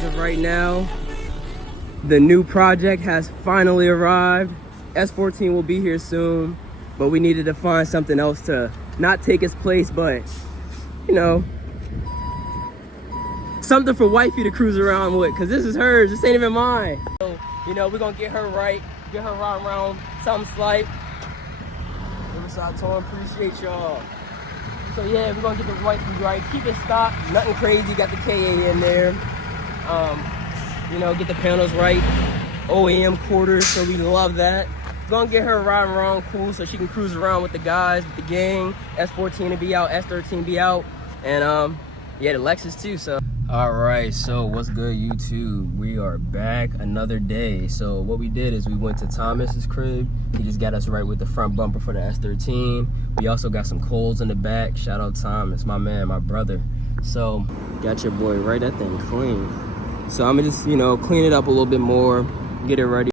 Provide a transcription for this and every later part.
as of right now, the new project has finally arrived. S14 will be here soon, but we needed to find something else to not take its place, but you know, something for wifey to cruise around with, because this is hers, this ain't even mine. So, you know, we're gonna get her right, get her riding around something slight. Riverside Torn, appreciate y'all. So yeah, we're gonna get the wifey right, keep it stock, nothing crazy, got the KA in there. You know, get the panels right, OEM quarters, so we love that. Gonna get her riding around cool so she can cruise around with the guys, with the gang. S14 to be out, S13 be out, and yeah, the Lexus too, so. All right, so what's good, YouTube? We are back another day. So what we did is we went to Thomas's crib. He just got us right with the front bumper for the S13. We also got some coals in the back. Shout out Thomas, my man, my brother. So got your boy right that thing clean. So I'm gonna just, you know, clean it up a little bit more, get it ready.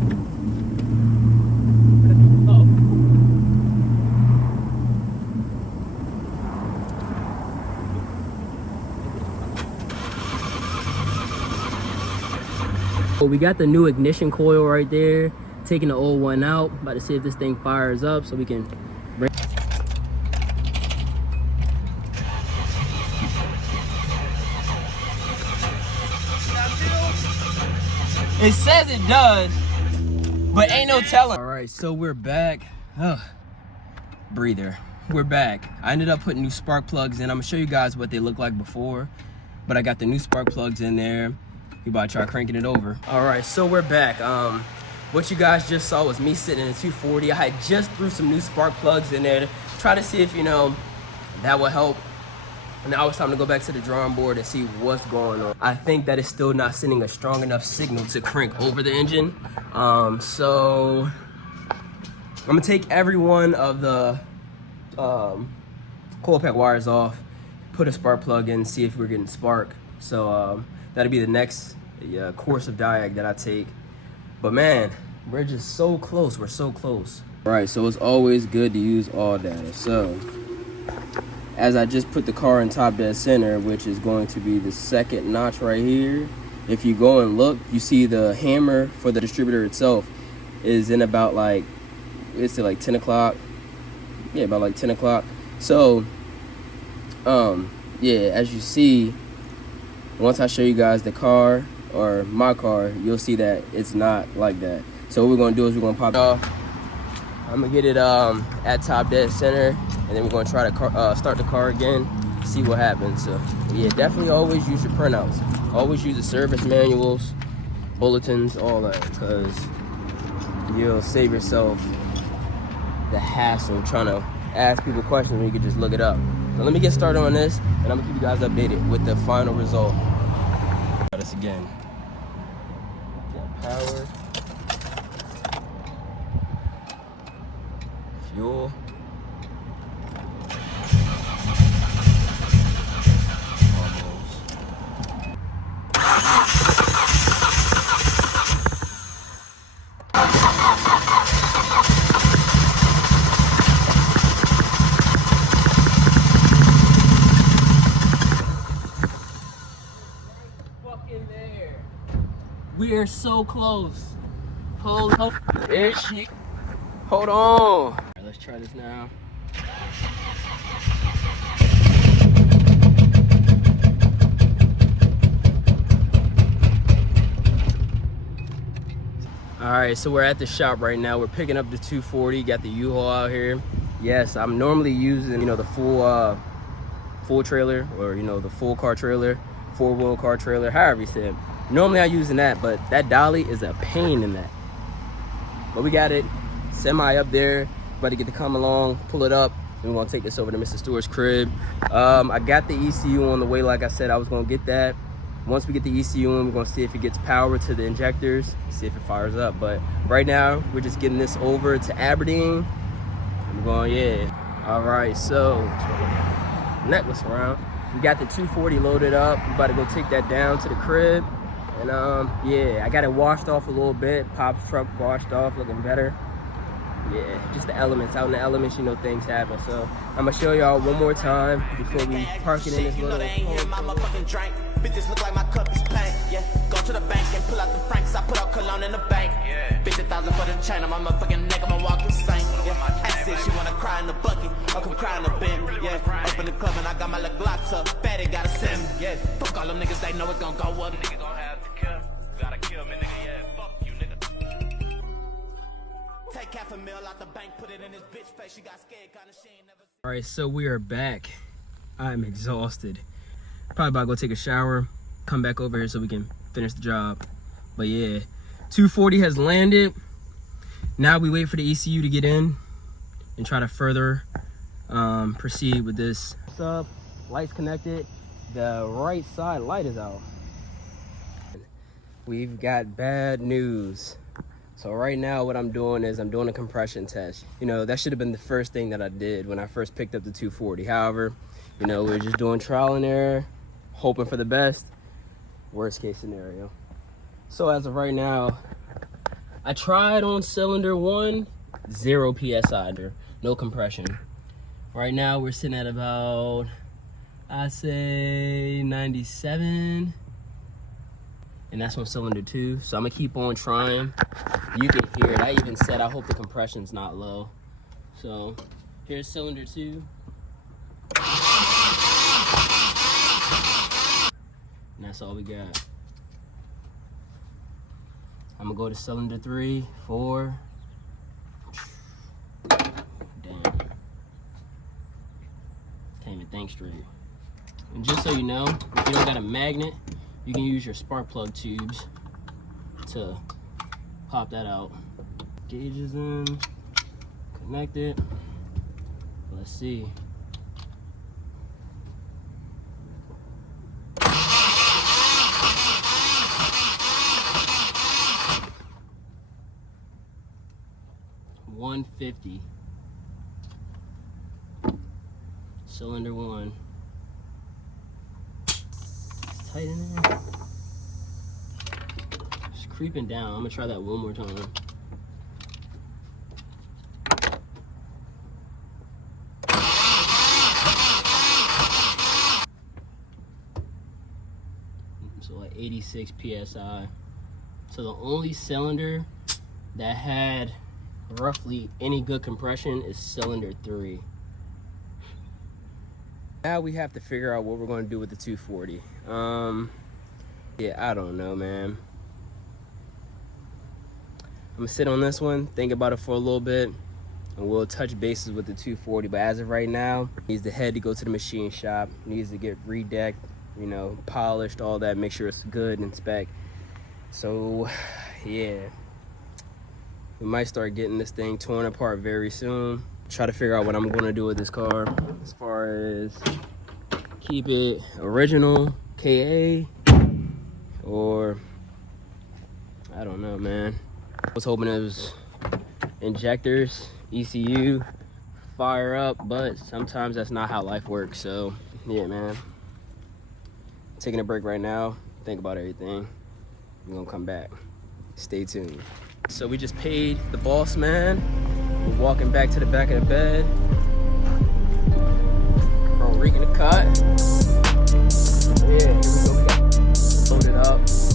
We got the new ignition coil right there, taking the old one out, about to see if this thing fires up so we can bring. It says it does, but ain't no telling. All right, so we're back. Breather, we're back. I ended up putting new spark plugs in. I'm gonna show you guys what they look like before, but I got the new spark plugs in there. We about to try cranking it over. All right, so we're back. What you guys just saw was me sitting in a 240. I had just threw some new spark plugs in there to try to see if, you know, that will help. And now it's time to go back to the drawing board and see what's going on. I think that it's still not sending a strong enough signal to crank over the engine. So I'm gonna take every one of the coil pack wires off, put a spark plug in, see if we're getting spark. So that'll be the next course of diag that I take. But man, we're just so close. We're so close. All right, so it's always good to use all data. So as I just put the car in top dead center, which is going to be the second notch right here, if you go and look, you see the hammer for the distributor itself is in about like, it's at like 10 o'clock. Yeah, about like 10 o'clock. So yeah, as you see, once I show you guys the car, or my car, you'll see that it's not like that. So what we're gonna do is we're gonna pop it off. I'm gonna get it at top dead center, and then we're gonna try to start the car again, see what happens. So yeah, definitely always use your printouts. Always use the service manuals, bulletins, all that, because you'll save yourself the hassle trying to ask people questions when you can just look it up. So let me get started on this, and I'm gonna keep you guys updated with the final result. Try this again. Got power, fuel. We are so close. Hold on. All right, let's try this now. All right, so we're at the shop right now. We're picking up the 240. Got the U-Haul out here. Yes, I'm normally using, you know, the full trailer, or you know, the full car trailer, 4-wheel car trailer, however you say it. Normally I'm using that, but that dolly is a pain in that. But we got it semi up there, about to get to come along, pull it up, and we're gonna take this over to Mr. Stewart's crib. I got the ECU on the way. Like I said, I was gonna get that. Once we get the ECU in, we're gonna see if it gets power to the injectors, see if it fires up. But right now, we're just getting this over to Aberdeen. We're going, yeah. All right, so necklace round. We got the 240 loaded up. We're about to go take that down to the crib. And yeah, I got it washed off a little bit. Pop's truck washed off, looking better. Yeah, just the elements. Out in the elements, you know, things happen. So I'm gonna show y'all one more time before we park it in this little Bitches look like my cup is paint. Yeah, go to the bank and pull out the francs. I put out cologne in the bank. Yeah, 50,000 for the chain on my motherfucking neck. I'ma walk insane. Yeah, I said she wanna cry in the bucket. I'll come cry in the bin. Yeah, up in the club and I got my little Glocks up. Fatty gotta send me. Yeah, fuck all them niggas. They know it's gonna go up. Nigga gon' have to kill. Gotta kill me, nigga. Yeah, fuck you, nigga. Take half a mil out the bank, put it in his bitch face. She got scared, kinda she ain't never. All right, so we are back. I'm exhausted. Probably about to go take a shower, come back over here so we can finish the job. But yeah, 240 has landed. Now we wait for the ECU to get in and try to further proceed with this. What's up? Lights connected. The right side light is out. We've got bad news. So right now what I'm doing is I'm doing a compression test. You know, that should have been the first thing that I did when I first picked up the 240. However, you know, we're just doing trial and error, hoping for the best, worst case scenario. So as of right now, I tried on cylinder 1, 0 PSI, no compression. Right now we're sitting at about, I'd say 97. And that's on cylinder 2. So I'm gonna keep on trying. You can hear it. I even said I hope the compression's not low. So here's cylinder 2. And that's all we got. I'm gonna go to cylinder 3, 4. Damn. Can't even think straight. And just so you know, if you don't got a magnet, you can use your spark plug tubes to pop that out. Gauge is in, connected. Let's see. $150. Cylinder 1. It's tight in there. It's creeping down. I'm gonna try that one more time. So like 86 PSI. So the only cylinder that had roughly any good compression is cylinder 3. Now we have to figure out what we're going to do with the 240. Yeah, I don't know, man. I'm gonna sit on this one, think about it for a little bit, and we'll touch bases with the 240. But as of right now, needs the head to go to the machine shop, needs to get redecked, you know, polished, all that, make sure it's good and spec. So yeah, we might start getting this thing torn apart very soon. Try to figure out what I'm gonna do with this car, as far as keep it original KA, or I don't know, man. I was hoping it was injectors, ECU, fire up, but sometimes that's not how life works. So yeah, man, taking a break right now, think about everything. We're gonna come back, stay tuned. So we just paid the boss man. We're walking back to the back of the bed. Bro, reeking the cut. Yeah, here we go. We got loaded up.